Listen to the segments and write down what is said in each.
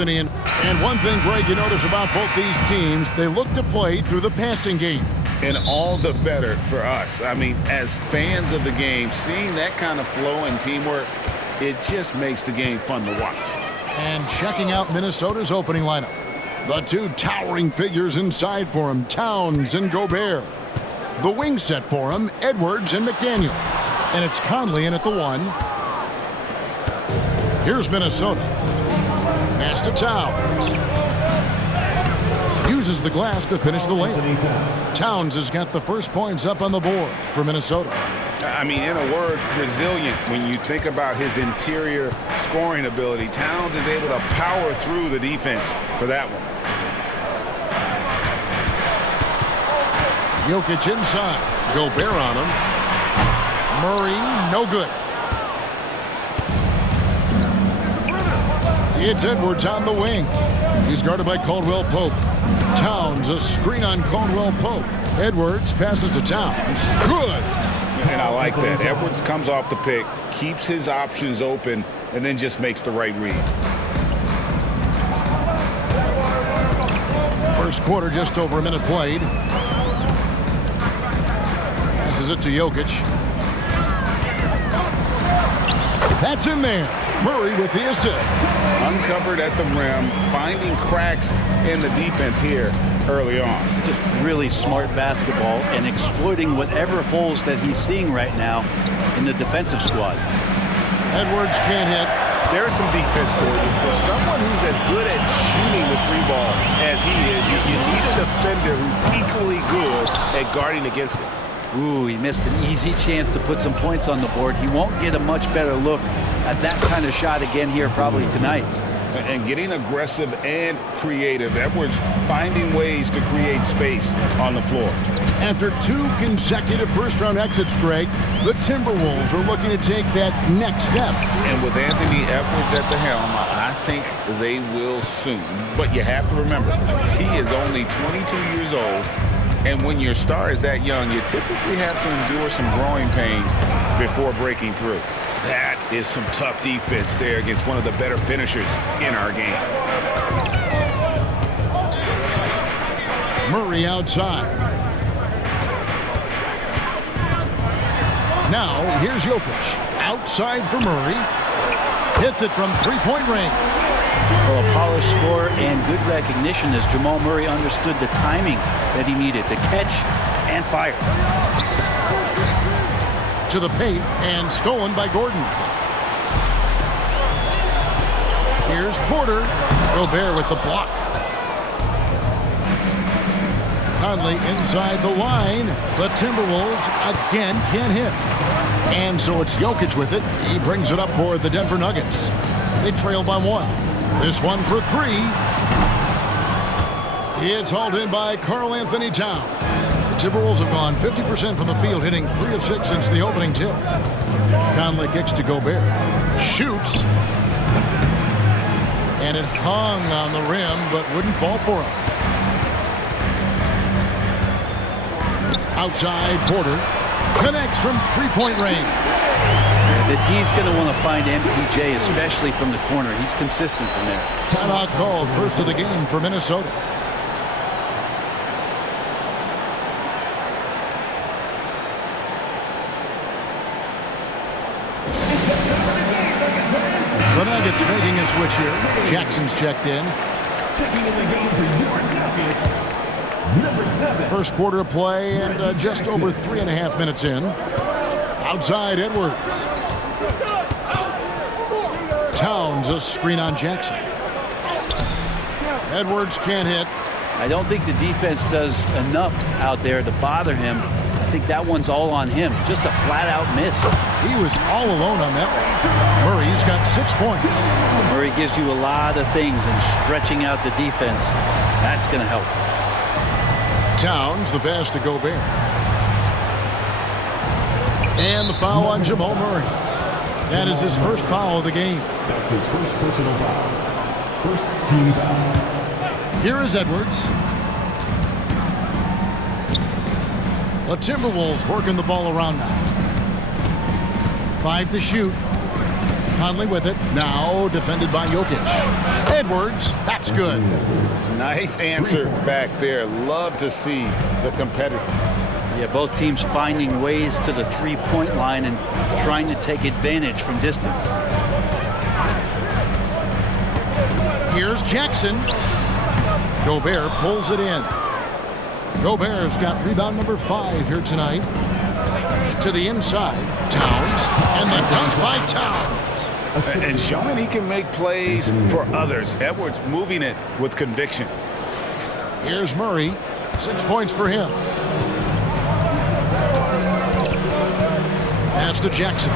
And one thing, Greg, you notice about both these teams, they look to play through the passing game. And all the better for us. I mean, as fans of the game, seeing that kind of flow and teamwork, it just makes the game fun to watch. And checking out Minnesota's opening lineup. The two towering figures inside for him, Towns and Gobert. The wing set for him, Edwards and McDaniels. And it's Conley in at the 1. Here's Minnesota. Pass to Towns. Uses the glass to finish the layup. Towns has got the first points up on the board for Minnesota. I mean, in a word, resilient. When you think about his interior scoring ability, Towns is able to power through the defense for that one. Jokic inside. Gobert on him. Murray, no good. It's Edwards on the wing. He's guarded by Caldwell Pope. Towns, a screen on Caldwell Pope. Edwards passes to Towns. Good! And I like that. Edwards comes off the pick, keeps his options open, and then just makes the right read. First quarter, just over a minute played. Passes it to Jokic. That's in there. Murray with the assist. Uncovered at the rim, finding cracks in the defense here early on. Just really smart basketball and exploiting whatever holes that he's seeing right now in the defensive squad. Edwards can't hit. There's some defense for you. For someone who's as good at shooting the 3-ball as he is, you need a defender who's equally good at guarding against it. Ooh, he missed an easy chance to put some points on the board. He won't get a much better look at that kind of shot again here probably tonight. And getting aggressive and creative. Edwards finding ways to create space on the floor. After 2 consecutive first-round exits, Greg, the Timberwolves are looking to take that next step. And with Anthony Edwards at the helm, I think they will soon. But you have to remember, he is only 22 years old. And when your star is that young, you typically have to endure some growing pains before breaking through. That is some tough defense there against one of the better finishers in our game. Murray outside. Now, here's Jokic. Outside for Murray. Hits it from three-point range. Well, a polished score and good recognition as Jamal Murray understood the timing that he needed to catch and fire. To the paint and stolen by Gordon. Here's Porter. Gobert with the block. Conley inside the line. The Timberwolves again can't hit. And so it's Jokic with it. He brings it up for the Denver Nuggets. They trail by 1. This one for 3. It's hauled in by Karl Anthony Towns. The Timberwolves have gone 50% from the field, hitting 3 of 6 since the opening tip. Conley kicks to Gobert. Shoots. And it hung on the rim, but wouldn't fall for him. Outside, Porter. Connects from three-point range. The D's going to want to find MPJ, especially from the corner. He's consistent from there. Timeout called, first of the game for Minnesota. The Nuggets making a switch here. Jackson's checked in. Checking in the game for your Nuggets, number 7. First quarter of play and just over 3.5 minutes in. Outside, Edwards. Towns, a screen on Jackson. Edwards can't hit. I don't think the defense does enough out there to bother him. I think that one's all on him. Just a flat-out miss. He was all alone on that one. Murray's got 6 points. Murray gives you a lot of things, and stretching out the defense, that's going to help. Towns, the pass to Gobert. And the foul on Jamal Murray. That is his first foul of the game. That's his first personal foul. First team foul. Here is Edwards. The Timberwolves working the ball around now. 5 to shoot. Conley with it. Now defended by Jokic. Edwards, that's good. Nice answer back there. Love to see the competitiveness. Yeah, both teams finding ways to the three-point line and trying to take advantage from distance. Here's Jackson. Gobert pulls it in. Gobert's got rebound number 5 here tonight. To the inside, Towns, and the dunk by Towns. And showing he can make plays for others. Edwards moving it with conviction. Here's Murray, 6 points for him. Pass to Jackson.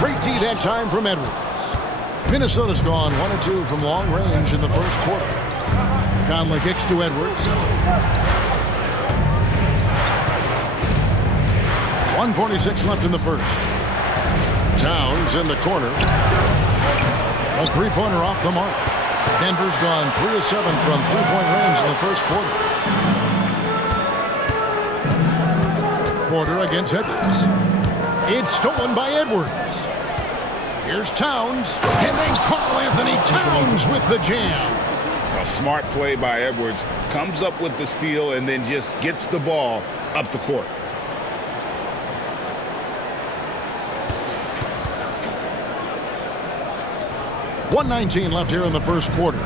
Great D that time from Edwards. Minnesota's gone 1 of 2 from long range in the first quarter. Conley kicks to Edwards. 1:46 left in the first. Towns in the corner. A three-pointer off the mark. Denver's gone 3 of 7 from three-point range in the first quarter. Porter against Edwards. It's stolen by Edwards. Here's Towns, and then Karl Anthony Towns with the jam. A smart play by Edwards. Comes up with the steal and then just gets the ball up the court. .119 left here in the first quarter.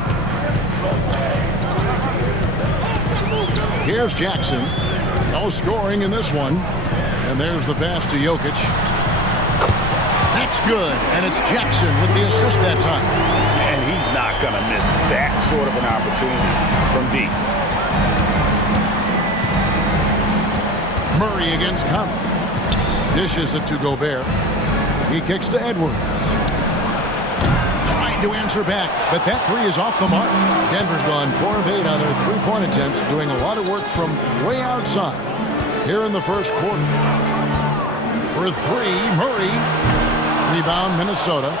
Here's Jackson. No scoring in this one. And there's the pass to Jokic. That's good, and it's Jackson with the assist that time. And he's not going to miss that sort of an opportunity from deep. Murray against Conley. Dishes it to Gobert. He kicks to Edwards. Trying to answer back, but that three is off the mark. Denver's gone 4 of 8 on their three-point attempts, doing a lot of work from way outside here in the first quarter. For 3, Murray. Rebound, Minnesota.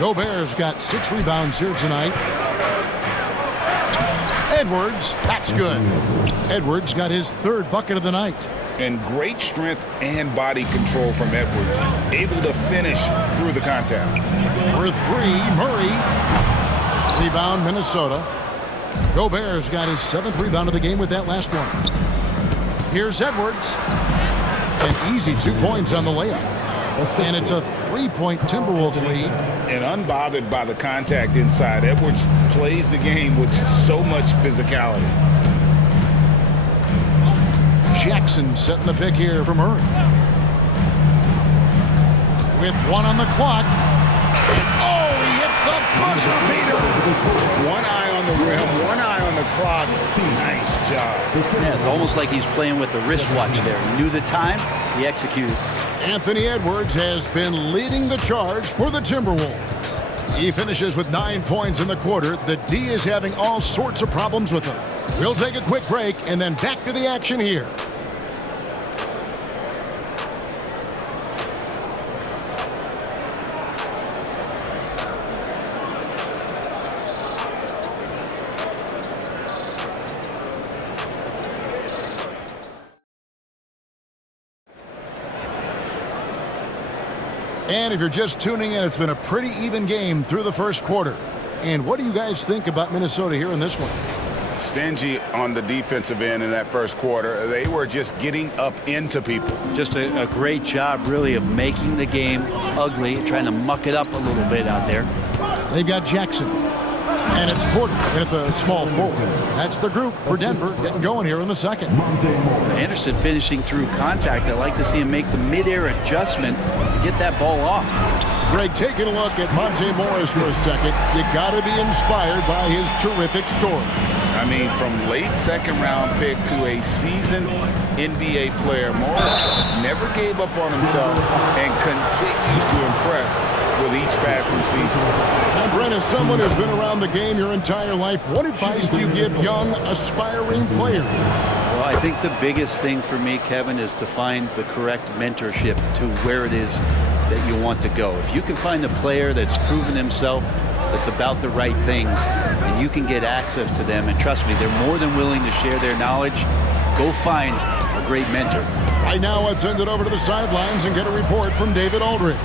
Gobert's got 6 rebounds here tonight. Edwards, that's good. Edwards got his 3rd bucket of the night. And great strength and body control from Edwards. Able to finish through the contact. For 3, Murray. Rebound, Minnesota. Gobert's got his 7th rebound of the game with that last one. Here's Edwards. An easy 2 points on the layup. And it's a 3-point Timberwolves lead. And unbothered by the contact inside, Edwards plays the game with so much physicality. Jackson setting the pick here for Murray. With 1 on the clock. And oh, he hits the buzzer beater. 1 eye on the rim, 1 eye on the clock. Nice job. Yeah, it's almost like he's playing with the wristwatch there. He knew the time, he executed. Anthony Edwards has been leading the charge for the Timberwolves. He finishes with 9 points in the quarter. The D is having all sorts of problems with him. We'll take a quick break and then back to the action here. And if you're just tuning in, it's been a pretty even game through the first quarter. And what do you guys think about Minnesota here in this one? Stingy on the defensive end in that first quarter. They were just getting up into people. Just a great job, really, of making the game ugly, trying to muck it up a little bit out there. They've got Jackson. And it's Porter at the small forward. That's the group for Denver getting going here in the second. Anderson finishing through contact. I like to see him make the mid-air adjustment to get that ball off. Greg, taking a look at Monte Morris for a second. You got to be inspired by his terrific story. I mean, from late second-round pick to a seasoned NBA player, Morris never gave up on himself and continues to impress with each passing season. And Brent, as someone who's been around the game your entire life, what advice do you give young, aspiring players? Well, I think the biggest thing for me, Kevin, is to find the correct mentorship to where it is that you want to go. If you can find a player that's proven himself that's about the right things, and you can get access to them. And trust me, they're more than willing to share their knowledge. Go find a great mentor. Right now, let's send it over to the sidelines and get a report from David Aldridge.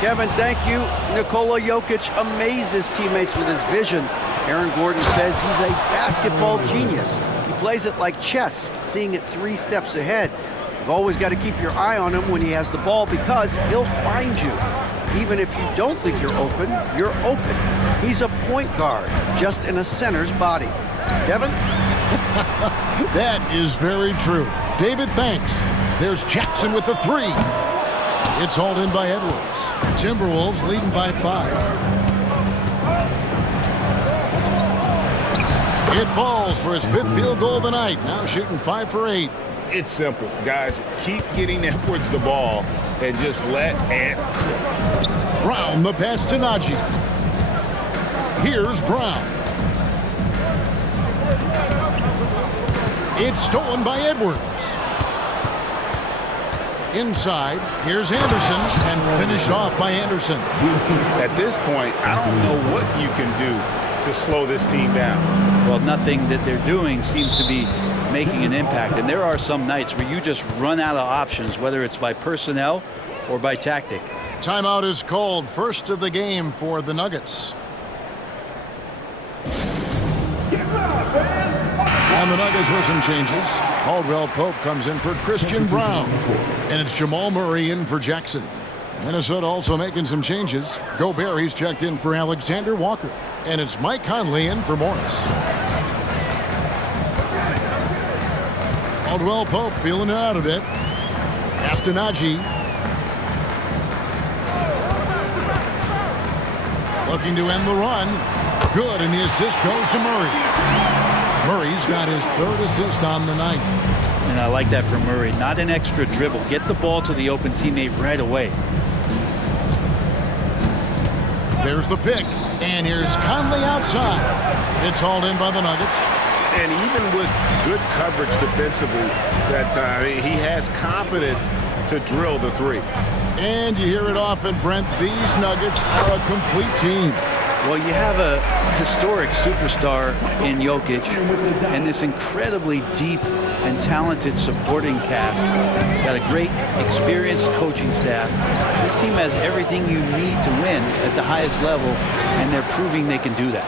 Kevin, thank you. Nikola Jokic amazes teammates with his vision. Aaron Gordon says he's a basketball genius. He plays it like chess, seeing it 3 steps ahead. You've always got to keep your eye on him when he has the ball because he'll find you. Even if you don't think you're open, you're open. He's a point guard, just in a center's body. Kevin? That is very true. David, thanks. There's Jackson with the 3. It's hauled in by Edwards. Timberwolves leading by 5. It falls for his 5th field goal of the night. Now shooting 5 for 8. It's simple, guys. Keep getting Edwards the ball and just let Ant. Brown the pass to Najee. Here's Brown. It's stolen by Edwards. Inside, here's Anderson, and finished off by Anderson. At this point, I don't know what you can do to slow this team down. Well, nothing that they're doing seems to be making an impact. And there are some nights where you just run out of options, whether it's by personnel or by tactic. Timeout is called. First of the game for the Nuggets. On the Nuggets with some changes. Caldwell Pope comes in for Christian Brown. And it's Jamal Murray in for Jackson. Minnesota also making some changes. Gobert, he's checked in for Alexander Walker. And it's Mike Conley in for Morris. Caldwell Pope feeling it out a bit. Pass to Najee. Looking to end the run. Good, and the assist goes to Murray. Murray's got his 3rd assist on the night. And I like that from Murray. Not an extra dribble. Get the ball to the open teammate right away. There's the pick. And here's Conley outside. It's hauled in by the Nuggets. And even with good coverage defensively that time, he has confidence to drill the 3. And you hear it often, Brent. These Nuggets are a complete team. Well, you have a historic superstar in Jokic and this incredibly deep and talented supporting cast. Got a great experienced coaching staff. This team has everything you need to win at the highest level, and they're proving they can do that.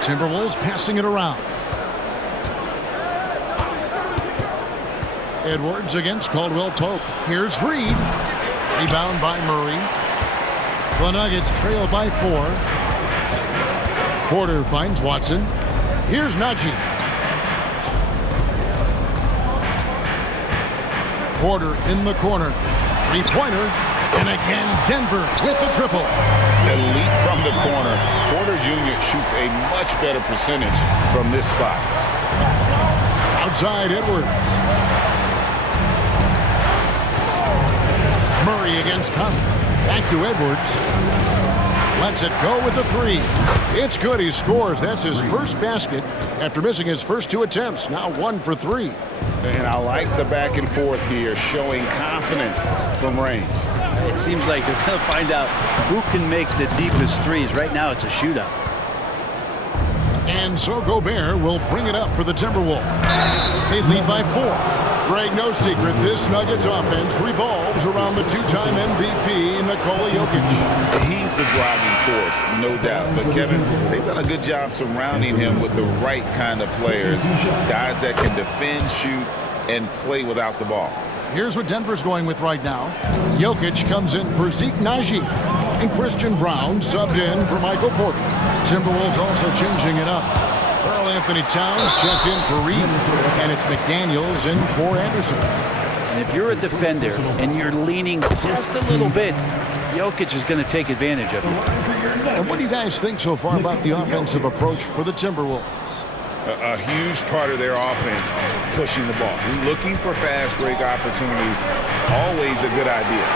Timberwolves passing it around. Edwards against Caldwell Pope. Here's Reed. Rebound by Murray. The Nuggets trail by 4. Porter finds Watson. Here's Najee. Porter in the corner. 3-pointer. And again, Denver with the triple. Elite from the corner. Porter Jr. shoots a much better percentage from this spot. Outside Edwards. Murray against Conley. Back to Edwards. Lets it go with the 3. It's good. He scores. That's his first basket after missing his first 2 attempts. Now 1 for 3. And I like the back and forth here, showing confidence from range. It seems like they're going to find out who can make the deepest threes. Right now, it's a shootout. And so Gobert will bring it up for the Timberwolves. They lead by 4. Greg, no secret, this Nuggets offense revolves around the 2-time MVP, Nikola Jokic. He's the driving force, no doubt. But, Kevin, they've done a good job surrounding him with the right kind of players, guys that can defend, shoot, and play without the ball. Here's what Denver's going with right now. Jokic comes in for Zeke Najee. And Christian Brown subbed in for Michael Porter. Timberwolves also changing it up. Karl Anthony Towns checked in for Reed, and it's McDaniels in for Anderson. And if you're a defender and you're leaning just a little bit, Jokic is going to take advantage of it. And what do you guys think so far about the offensive approach for the Timberwolves? A huge part of their offense, pushing the ball. Looking for fast break opportunities, always a good idea.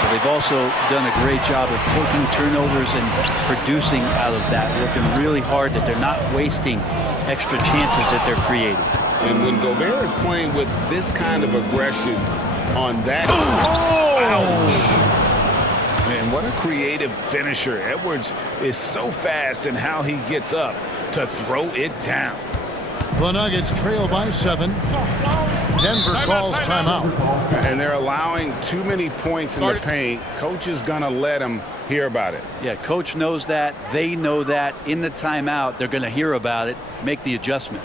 But they've also done a great job of taking turnovers and producing out of that, working really hard that they're not wasting extra chances that they're creating. And when Gobert is playing with this kind of aggression on that, And what a creative finisher. Edwards is so fast in how he gets up to throw it down. The Nuggets trail by 7. Denver calls timeout. And they're allowing too many points in the paint. Coach is going to let them hear about it. Yeah, coach knows that. They know that. In the timeout, they're going to hear about it, make the adjustment.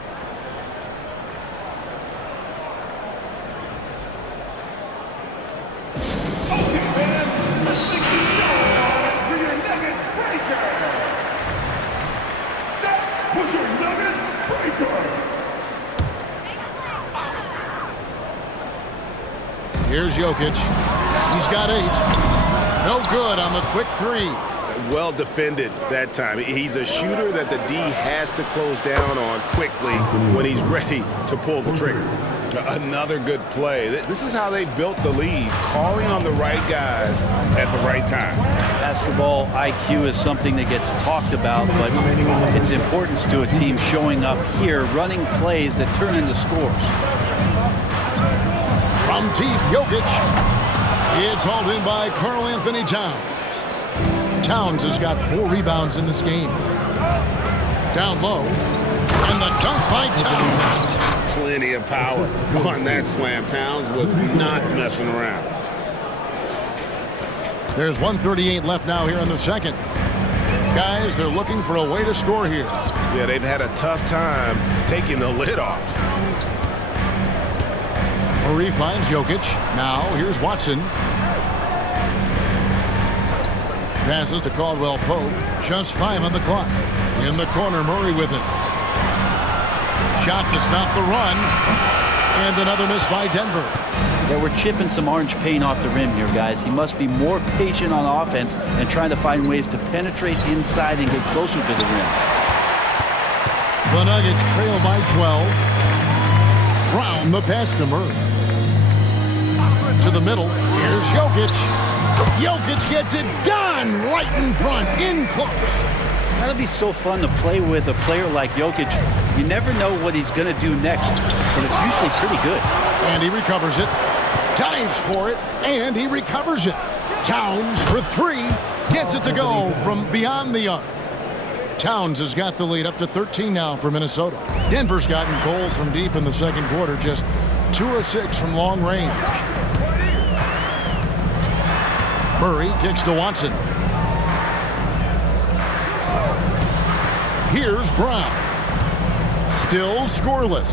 Here's Jokic. He's got 8. No good on the quick 3. Well defended that time. He's a shooter that the D has to close down on quickly when he's ready to pull the trigger. Another good play. This is how they built the lead, calling on the right guys at the right time. Basketball IQ is something that gets talked about, but its importance to a team showing up here, running plays that turn into scores. From deep, Jokic. It's hauled in by Karl Anthony Towns. Towns has got 4 rebounds in this game. Down low. And the dunk by Towns. Plenty of power on that slam. Towns was not messing around. There's 1:38 left now here in the second. Guys, they're looking for a way to score here. Yeah, they've had a tough time taking the lid off. Murray finds Jokic. Now here's Watson. Passes to Caldwell Pope. Just 5 on the clock. In the corner, Murray with it. Shot to stop the run. And another miss by Denver. Yeah, we're chipping some orange paint off the rim here, guys. He must be more patient on offense and trying to find ways to penetrate inside and get closer to the rim. The Nuggets trail by 12. Brown the pass to Murray. To the middle. Here's Jokic. Jokic gets it done right in front, in close. That'll be so fun to play with a player like Jokic. You never know what he's going to do next, but it's usually pretty good. And he recovers it. Dives for it, and he recovers it. Towns for 3. Gets it to go from beyond the arc. Towns has got the lead up to 13 now for Minnesota. Denver's gotten cold from deep in the second quarter, just 2 of 6 from long range. Murray kicks to Watson. Here's Brown. Still scoreless.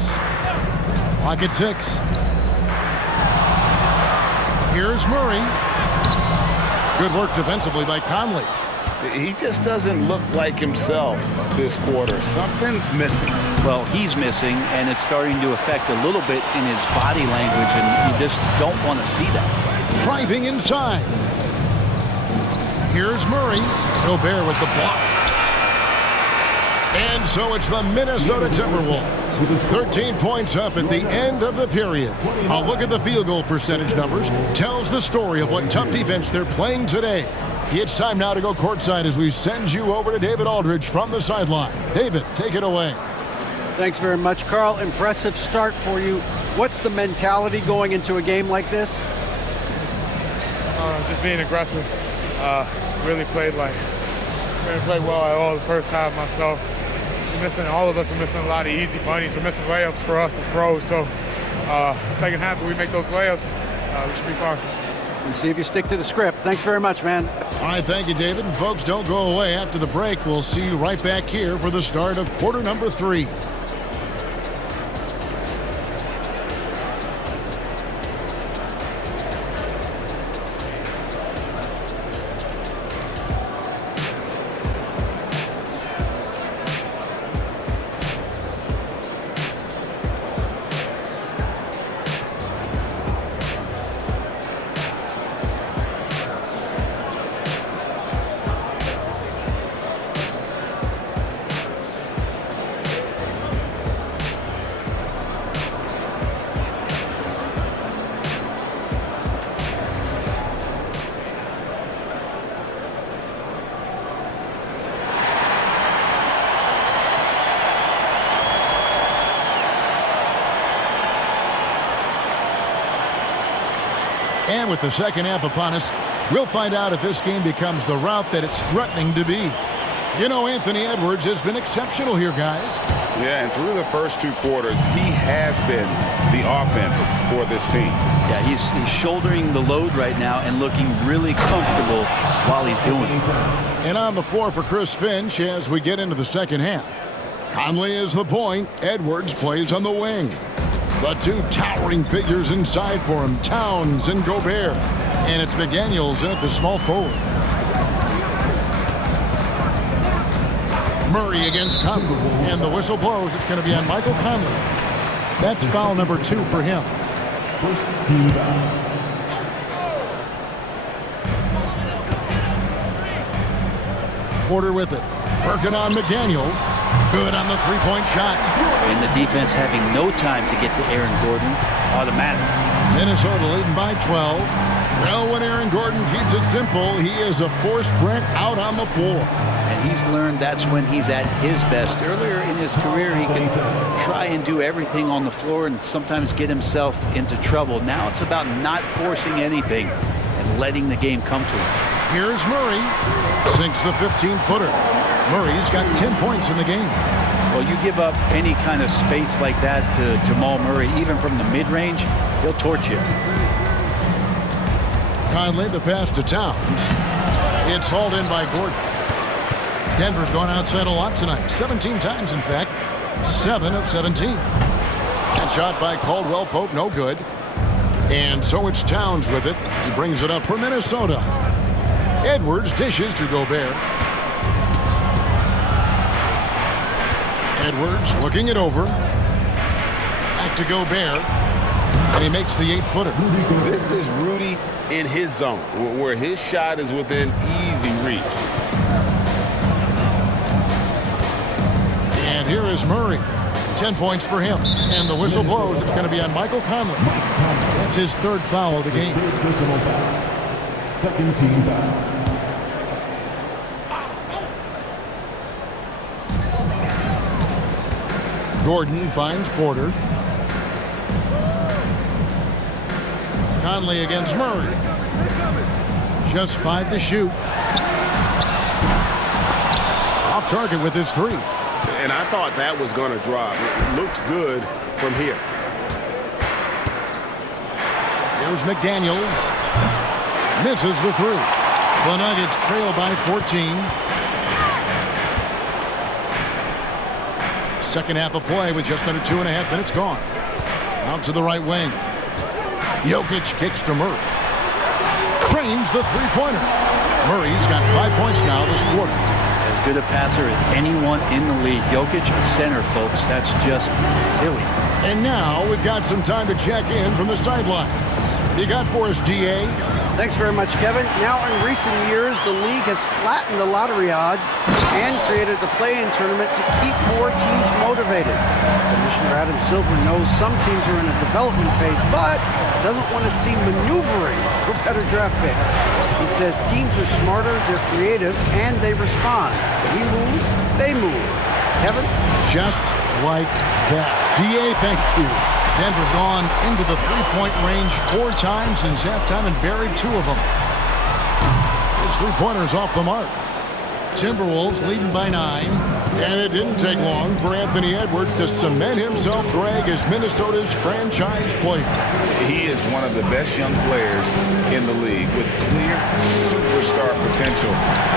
Clock at 6. Here's Murray. Good work defensively by Conley. He just doesn't look like himself this quarter. Something's missing. Well, he's missing, and it's starting to affect a little bit in his body language, and you just don't want to see that. Driving inside. Here's Murray. Gobert with the block. And so it's the Minnesota Timberwolves. 13 points up at the end of the period. A look at the field goal percentage numbers tells the story of what tough defense they're playing today. It's time now to go courtside as we send you over to David Aldridge from the sideline. David, take it away. Thanks very much, Carl. Impressive start for you. What's the mentality going into a game like this? Just being aggressive. Really played well at all the first half myself. All of us are missing a lot of easy bunnies. We're missing layups for us as pros. So second half, if we make those layups, we should be fine. And see if you stick to the script. Thanks very much, man. All right, thank you, David. And folks, don't go away. After the break, we'll see you right back here for the start of quarter number 3. And with the second half upon us, We'll find out if this game becomes the route that it's threatening to be. You know, Anthony Edwards has been exceptional here, guys. Yeah, and through the first 2 quarters, he has been the offense for this team. Yeah, he's shouldering the load right now and looking really comfortable while he's doing it. And on the floor for Chris Finch as we get into the second half. Conley is the point. Edwards plays on the wing. The 2 towering figures inside for him, Towns and Gobert. And it's McDaniels in at the small forward. Murray against Conley. And the whistle blows. It's going to be on Michael Conley. That's foul number 2 for him. First team foul. Porter with it. Working on McDaniels. Good on the three-point shot. And the defense having no time to get to Aaron Gordon. Automatic. Minnesota leading by 12. Well, when Aaron Gordon keeps it simple, he is a force sprint out on the floor. And he's learned that's when he's at his best. Earlier in his career, he could try and do everything on the floor and sometimes get himself into trouble. Now it's about not forcing anything and letting the game come to him. Here's Murray. Sinks the 15-footer. Murray's got 10 points in the game. Well, you give up any kind of space like that to Jamal Murray, even from the mid-range, he'll torch you. Conley, the pass to Towns. It's hauled in by Gordon. Denver's gone outside a lot tonight. 17 times, in fact. 7 of 17. That shot by Caldwell Pope, no good. And so it's Towns with it. He brings it up for Minnesota. Edwards dishes to Gobert. Edwards looking it over. Back to Gobert. And he makes the 8-footer. This is Rudy in his zone, where his shot is within easy reach. And here is Murray. 10 points for him. And the whistle blows. It's going to be on Michael Conley. That's his 3rd foul of the game. Third personal foul. Second team foul. Gordon finds Porter. Conley against Murray. Just 5 to shoot. Off target with his 3. And I thought that was going to drop. It looked good from here. Here's McDaniels. Misses the 3. The Nuggets trail by 14. Second half of play with just under 2.5 minutes gone. Out to the right wing. Jokic kicks to Murray. Trains the three-pointer. Murray's got 5 points now this quarter. As good a passer as anyone in the league. Jokic, a center, folks. That's just silly. And now we've got some time to check in from the sidelines. You got for us, DA? Thanks very much, Kevin. Now, in recent years, the league has flattened the lottery odds and created a play-in tournament to keep more teams motivated. Commissioner Adam Silver knows some teams are in a development phase, but doesn't want to see maneuvering for better draft picks. He says teams are smarter, they're creative, and they respond. We move, they move. Kevin? Just like that. DA, thank you. Denver's gone into the three-point range 4 times since halftime and buried 2 of them. His three-pointer's off the mark. Timberwolves leading by 9. And it didn't take long for Anthony Edwards to cement himself, Greg, as Minnesota's franchise player. He is one of the best young players in the league with clear superstar potential.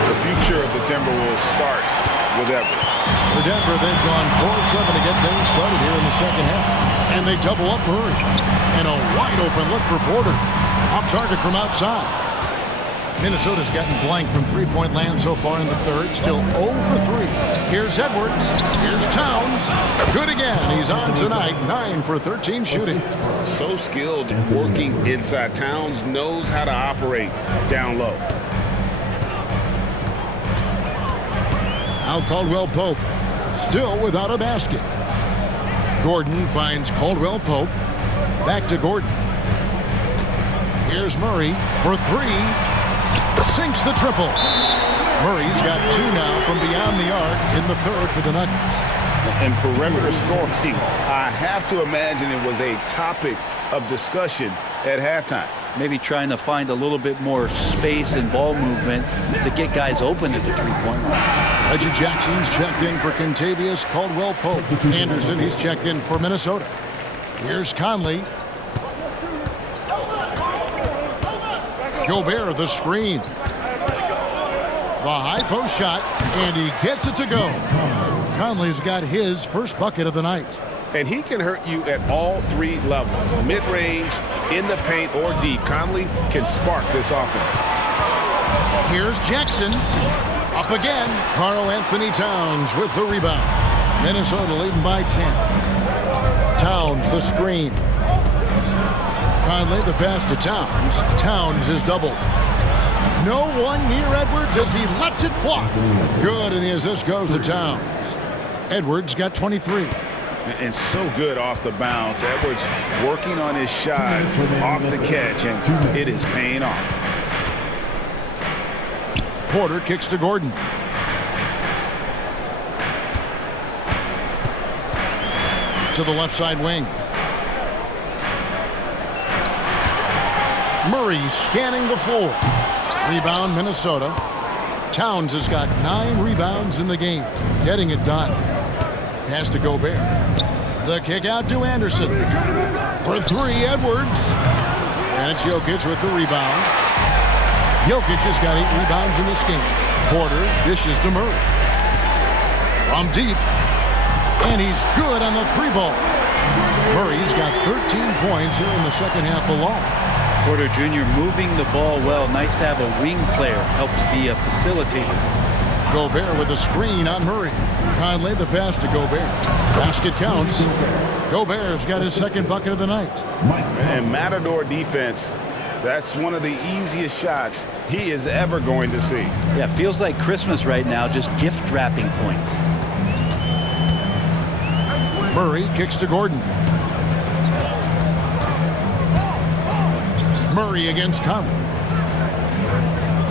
The future of the Timberwolves starts with Edwards. For Denver, they've gone 4-7 to get things started here in the second half. And they double up Murray. And a wide-open look for Porter. Off target from outside. Minnesota's gotten blank from three-point land so far in the third. Still 0 for 3. Here's Edwards. Here's Towns. Good again. He's on tonight. 9 for 13 shooting. So skilled working inside. Towns knows how to operate down low. Now Caldwell Pope. Still without a basket. Gordon finds Caldwell Pope. Back to Gordon. Here's Murray for 3. Sinks the triple. Murray's got 2 now from beyond the arc in the third for the Nuggets. And perimeter scoring, I have to imagine it was a topic of discussion at halftime. Maybe trying to find a little bit more space and ball movement to get guys open at the three-point line. Reggie Jackson's checked in for Contavious Caldwell-Pope. Anderson, he's checked in for Minnesota. Here's Conley. Gobert, the screen. The high post shot, and he gets it to go. Conley's got his first bucket of the night. And he can hurt you at all three levels, mid-range, in the paint, or deep. Conley can spark this offense. Here's Jackson. Up again. Karl Anthony Towns with the rebound. Minnesota leading by 10. Towns, the screen. Conley, the pass to Towns. Towns is doubled. No one near Edwards as he lets it fly. Good, and the assist goes to Towns. Edwards got 23. And so good off the bounce. Edwards working on his shot off the catch, and it is paying off. Porter kicks to Gordon. To the left side wing. Murray scanning the floor. Rebound, Minnesota. Towns has got 9 rebounds in the game. Getting it done. Pass to Gobert. The kick out to Anderson. For 3, Edwards. And it's Jokic with the rebound. Jokic has got 8 rebounds in this game. Porter dishes to Murray. From deep. And he's good on the 3-ball. Murray's got 13 points here in the second half alone. Porter Jr. moving the ball well. Nice to have a wing player help to be a facilitator. Gobert with a screen on Murray. Conley, the pass to Gobert. Basket counts. Gobert's got his second bucket of the night. And Matador defense, that's one of the easiest shots he is ever going to see. Yeah, feels like Christmas right now, just gift wrapping points. Murray kicks to Gordon. Murray against Conley.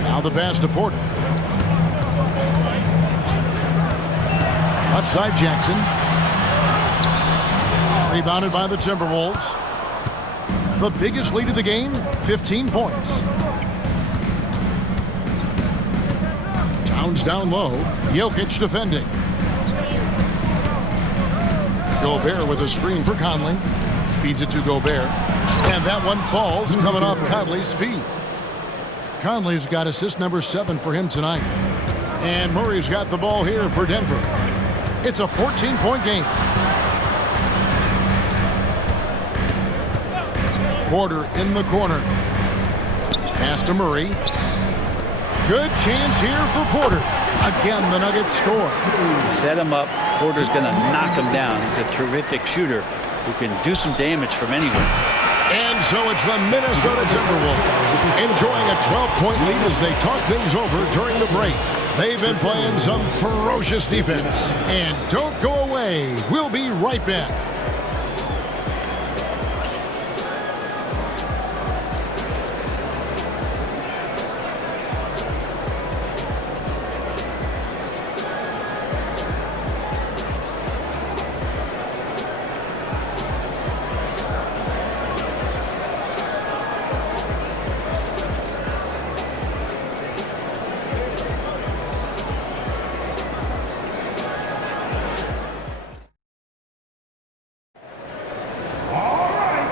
Now the pass to Porter. Left side Jackson. Rebounded by the Timberwolves. The biggest lead of the game, 15 points. Towns down low. Jokic defending. Gobert with a screen for Conley. Feeds it to Gobert. And that one falls, coming off Conley's feet. Conley's got assist number 7 for him tonight. And Murray's got the ball here for Denver. It's a 14-point game. Porter in the corner. Pass to Murray. Good chance here for Porter. Again, the Nuggets score. Set him up. Porter's going to knock him down. He's a terrific shooter who can do some damage from anywhere. And so it's the Minnesota Timberwolves enjoying a 12-point lead as they talk things over during the break. They've been playing some ferocious defense. And don't go away. We'll be right back.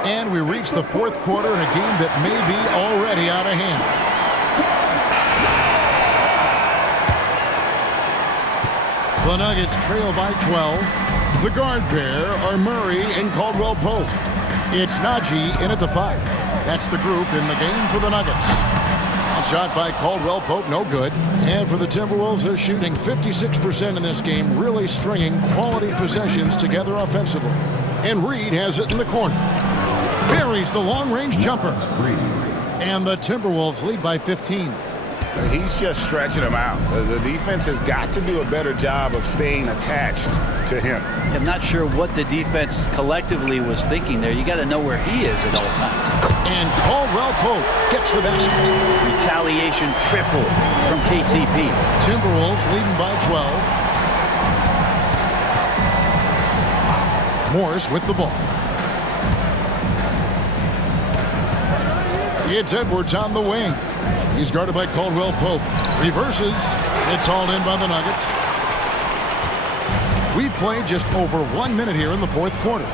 And we reach the fourth quarter in a game that may be already out of hand. The Nuggets trail by 12. The guard pair are Murray and Caldwell-Pope. It's Najee in at the 5. That's the group in the game for the Nuggets. A shot by Caldwell-Pope, no good. And for the Timberwolves, they're shooting 56% in this game, really stringing quality possessions together offensively. And Reed has it in the corner. Buries the long-range jumper. And the Timberwolves lead by 15. He's just stretching him out. The defense has got to do a better job of staying attached to him. I'm not sure what the defense collectively was thinking there. You got to know where he is at all times. And Caldwell-Pope gets the basket. Retaliation triple from KCP. Timberwolves leading by 12. Morris with the ball. It's Edwards on the wing. He's guarded by Caldwell Pope. Reverses. It's hauled in by the Nuggets. We've played just over 1 minute here in the fourth quarter.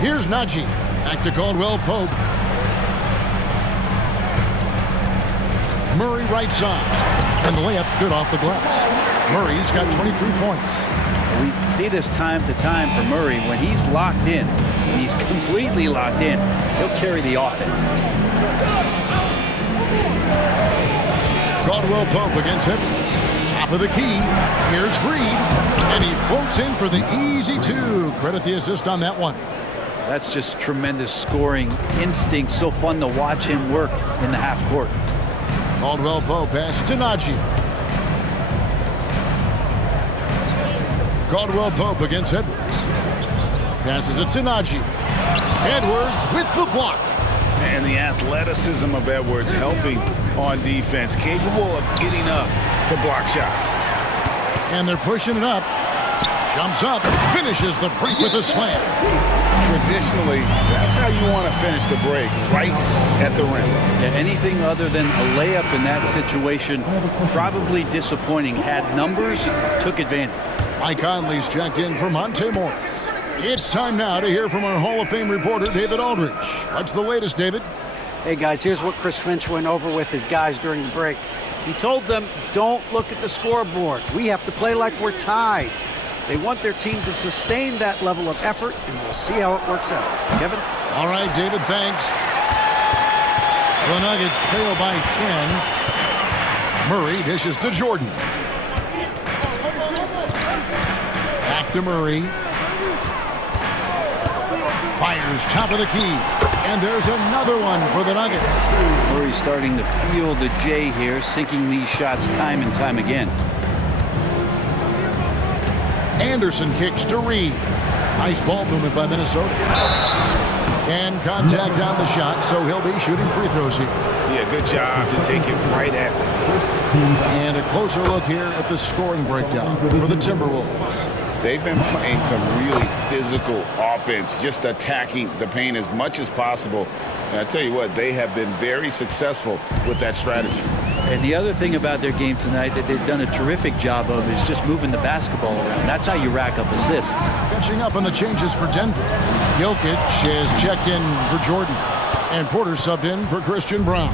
Here's Najee. Back to Caldwell Pope. Murray right side. And the layup's good off the glass. Murray's got 23 points. We see this time to time for Murray. When he's locked in, when he's completely locked in, he'll carry the offense. Caldwell Pope against Edwards. Top of the key. Here's Reed. And he floats in for the easy two. Credit the assist on that one. That's just tremendous scoring instinct. So fun to watch him work in the half court. Caldwell Pope pass to Najee. Caldwell Pope against Edwards. Passes it to Najee. Edwards with the block. And the athleticism of Edwards helping on defense, capable of getting up to block shots. And they're pushing it up. Jumps up, finishes the break with a slam. Traditionally, that's how you want to finish the break, right at the rim. Yeah, anything other than a layup in that situation, probably disappointing. Had numbers, took advantage. Mike Conley's checked in for Monte Morris. It's time now to hear from our Hall of Fame reporter, David Aldridge. What's the latest, David? Hey, guys, here's what Chris Finch went over with his guys during the break. He told them, don't look at the scoreboard. We have to play like we're tied. They want their team to sustain that level of effort, and we'll see how it works out. Kevin? All right, David, thanks. The Nuggets trail by 10. Murray dishes to Jordan. Back to Murray. Fires top of the key. And there's another one for the Nuggets. Murray starting to feel the J here, sinking these shots time and time again. Anderson kicks to Reed. Nice ball movement by Minnesota. And contact on the shot, so he'll be shooting free throws here. Yeah, good job to take it right at the net. And a closer look here at the scoring breakdown for the Timberwolves. They've been playing some really physical offense, just attacking the paint as much as possible. And I tell you what, they have been very successful with that strategy. And the other thing about their game tonight that they've done a terrific job of is just moving the basketball around. That's how you rack up assists. Catching up on the changes for Denver. Jokic has checked in for Jordan. And Porter subbed in for Christian Brown.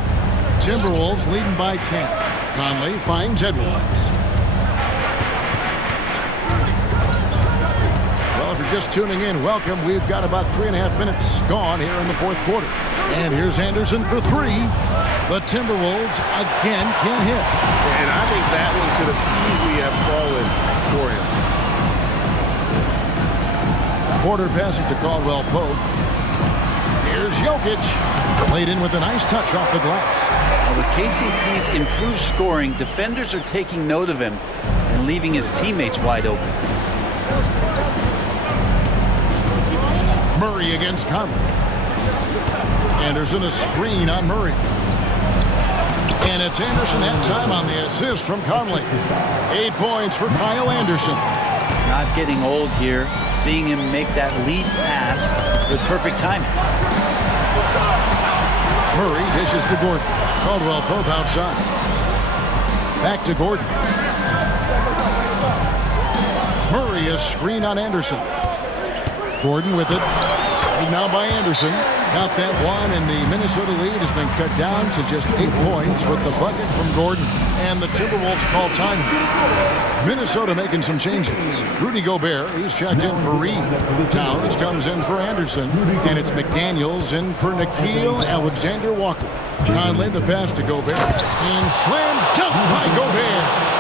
Timberwolves leading by 10. Conley finds Edwards. Well, if you're just tuning in, welcome. We've got about 3.5 minutes gone here in the fourth quarter. And here's Anderson for three. The Timberwolves again can't hit. And I think that one could have easily have fallen for him. Porter passes to Caldwell Pope. Here's Jokic. Played in with a nice touch off the glass. Now, with KCP's improved scoring, defenders are taking note of him and leaving his teammates wide open. Murray against Conley. Anderson a screen on Murray. And it's Anderson that time on the assist from Conley. 8 points for Kyle Anderson. Not getting old here, seeing him make that lead pass with perfect timing. Murray dishes to Gordon. Caldwell Pope outside. Back to Gordon. Murray a screen on Anderson. Gordon with it. Now by Anderson. Count that one, and the Minnesota lead has been cut down to just 8 points with the bucket from Gordon. And the Timberwolves call time. Minnesota making some changes. Rudy Gobert, he's checked in for Reed. Towns comes in for Anderson. And it's McDaniels in for Nickeil Alexander-Walker. Conley the pass to Gobert. And slam dunk by Gobert.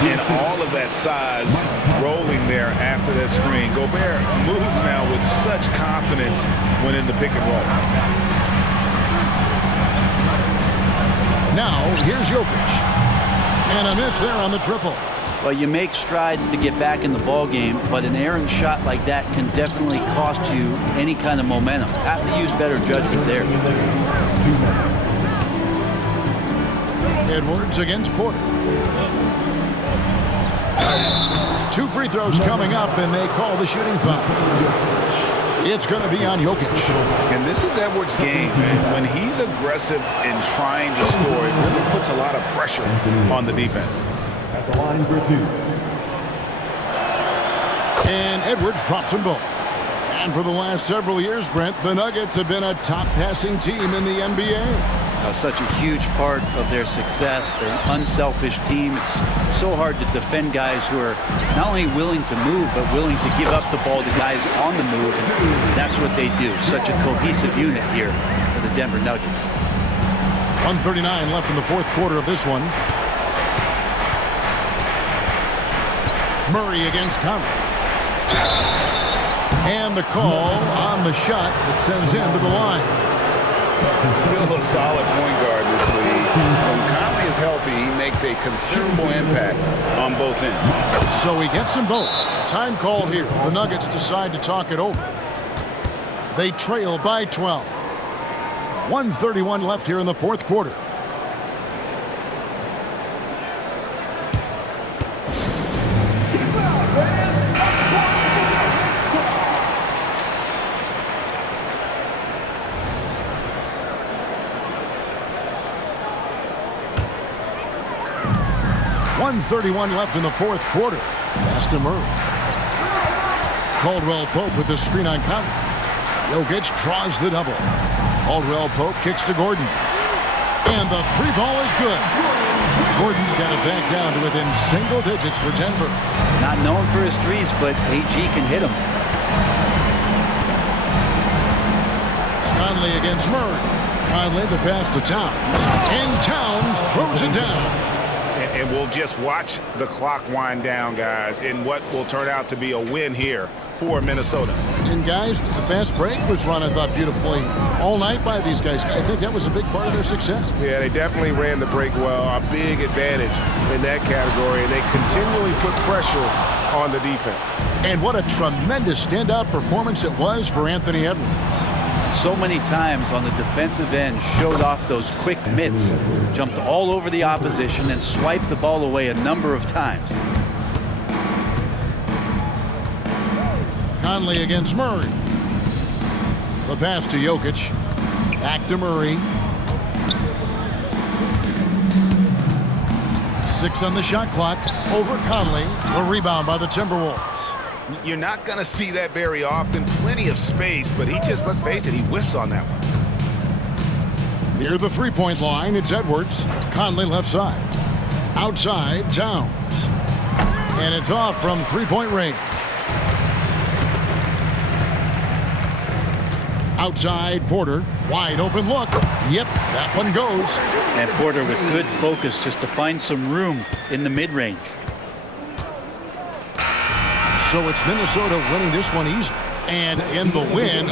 And all of that size rolling there after that screen. Gobert moves now with such confidence when in the pick and roll. Now, here's Jokic. And a miss there on the triple. Well, you make strides to get back in the ball game, but an errant shot like that can definitely cost you any kind of momentum. Have to use better judgment there. Edwards against Porter. 2 free throws coming up, and they call the shooting foul. It's going to be on Jokic. And this is Edwards' game, man. When he's aggressive and trying to score, it really puts a lot of pressure on the defense. At the line for 2. And Edwards drops them both. And for the last several years, Brent, the Nuggets have been a top passing team in the NBA. Such a huge part of their success. They're an unselfish team. It's so hard to defend guys who are not only willing to move, but willing to give up the ball to guys on the move. And that's what they do. Such a cohesive unit here for the Denver Nuggets. 1:39 left in the fourth quarter of this one. Murray against Conley. And the call on the shot that sends him to the line. Still a solid point guard this league. When Conley is healthy, he makes a considerable impact on both ends. So he gets them both. Time called here. The Nuggets decide to talk it over. They trail by 12. 1:31 left here in the fourth quarter. .131 left in the fourth quarter. Pass to Murray. Caldwell Pope with the screen on Conley. Jokic draws the double. Caldwell Pope kicks to Gordon. And the 3 ball is good. Gordon's got it back down to within single digits for Denver. Not known for his threes, but AG can hit them. Conley against Murray. Conley the pass to Towns. And Towns throws it down. And we'll just watch the clock wind down, guys, in what will turn out to be a win here for Minnesota. And, guys, the fast break was run, I thought, beautifully all night by these guys. I think that was a big part of their success. Yeah, they definitely ran the break well. A big advantage in that category, and they continually put pressure on the defense. And what a tremendous standout performance it was for Anthony Edwards. So many times on the defensive end, showed off those quick mitts, jumped all over the opposition and swiped the ball away a number of times. Conley against Murray. The pass to Jokic. Back to Murray. 6 on the shot clock. Over Conley. The rebound by the Timberwolves. You're not going to see that very often. Plenty of space, but he just, let's face it, he whiffs on that one. Near the three-point line, it's Edwards. Conley left side. Outside, Towns. And it's off from three-point range. Outside, Porter. Wide open look. Yep, that one goes. And Porter with good focus just to find some room in the mid-range. So it's Minnesota winning this one easy. And in the win,